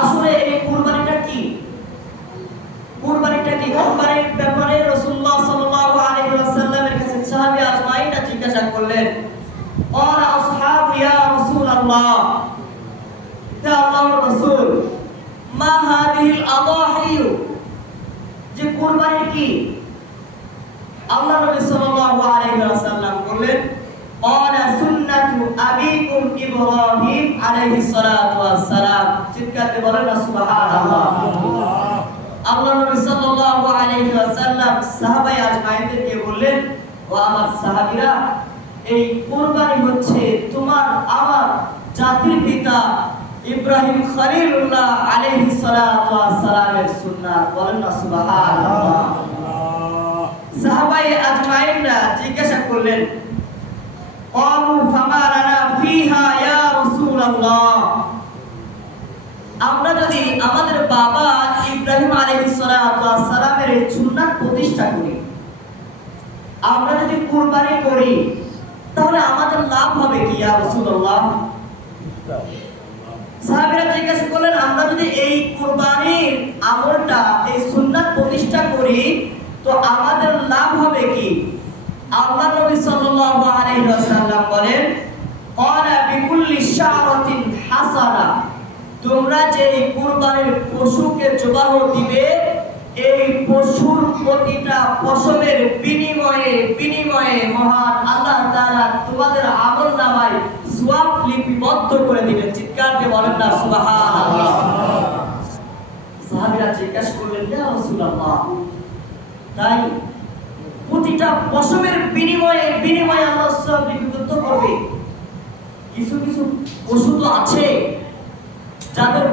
আসলে এই কুরবানিটা কি? কুরবানিটা কি? কুরবানির ব্যাপারে রাসূলুল্লাহ সাল্লাল্লাহু আলাইহি ওয়াসাল্লামের কাছে সাহাবী আজমাইনরা জিজ্ঞাসা করলেন, ক্বালা আসহাবু ইয়া রাসূলুল্লাহ, হে আল্লাহর রাসূল, মা হাদিহিল আদাহি, যে কুরবানি কি? আল্লাহ নবী সাল্লাল্লাহু আলাইহি ওয়াসাল্লাম বললেন, ক্বালা সুন্নাতু আবিকুম ইব্রাহিম আলাইহিস সালাতু ওয়াস সালাম। চিৎকার দিয়ে বলেন না সুবহানাল্লাহ। আল্লাহ নবী সাল্লাল্লাহু আলাইহি ওয়াসাল্লাম সাহাবায়ে আজমাইনদেরকে বললেন, ও আমার সাহাবীরা, এই কুরবানি হচ্ছে তোমার আমার জাতির পিতা ইব্রাহিম খলিলুল্লাহ আলাইহিস সালাতু ওয়াস সালামের সুন্নাত। বলেন না সুবহানাল্লাহ। সাহাবায়ে আজমাইনরা জিজ্ঞাসা করলেন, ক্বালু ফামা লানা ফিহা ইয়া রাসূলুল্লাহ, আমরা যদি আমাদের বাবা ইব্রাহিম আলাইহিস সালাতু ওয়াস সালামের এই সুন্নাত প্রতিষ্ঠা করি, আমরা যদি কুরবানি করি, তাহলে আমাদের লাভ হবে কি ইয়া রাসূলুল্লাহ? সাহাবীরা জিজ্ঞাসা করলেন, আমরা যদি এই কুরবানির আমলটা, এই সুন্নাত প্রতিষ্ঠা করি, তো আমাদের লাভ হবে কি? আল্লাহ নবী সাল্লাল্লাহু আলাইহি ওয়াসাল্লাম বলেন, ক্বালা বিকুল্লি শারাতিন হাসানা, তোমরা যে কুরবানির পশুকে জবাহ দিবে, এই পশুর প্রতিটা পশমের বিনিময়ে মহান আল্লাহ তাআলা তোমাদের আমলনামায় সওয়াব লিপিবদ্ধ করে দিবেন। চিৎকার দিয়ে বলেন না সুবহানাল্লাহ। সাহাবীরা জিজ্ঞাসা করলেন, ইয়া রাসূলুল্লাহ, তাই প্রতিটা পশমের বিনিময়ে আল্লাহ সওয়াব লিপিবদ্ধ করবে? কিছু কিছু পশু তো আছে যাদের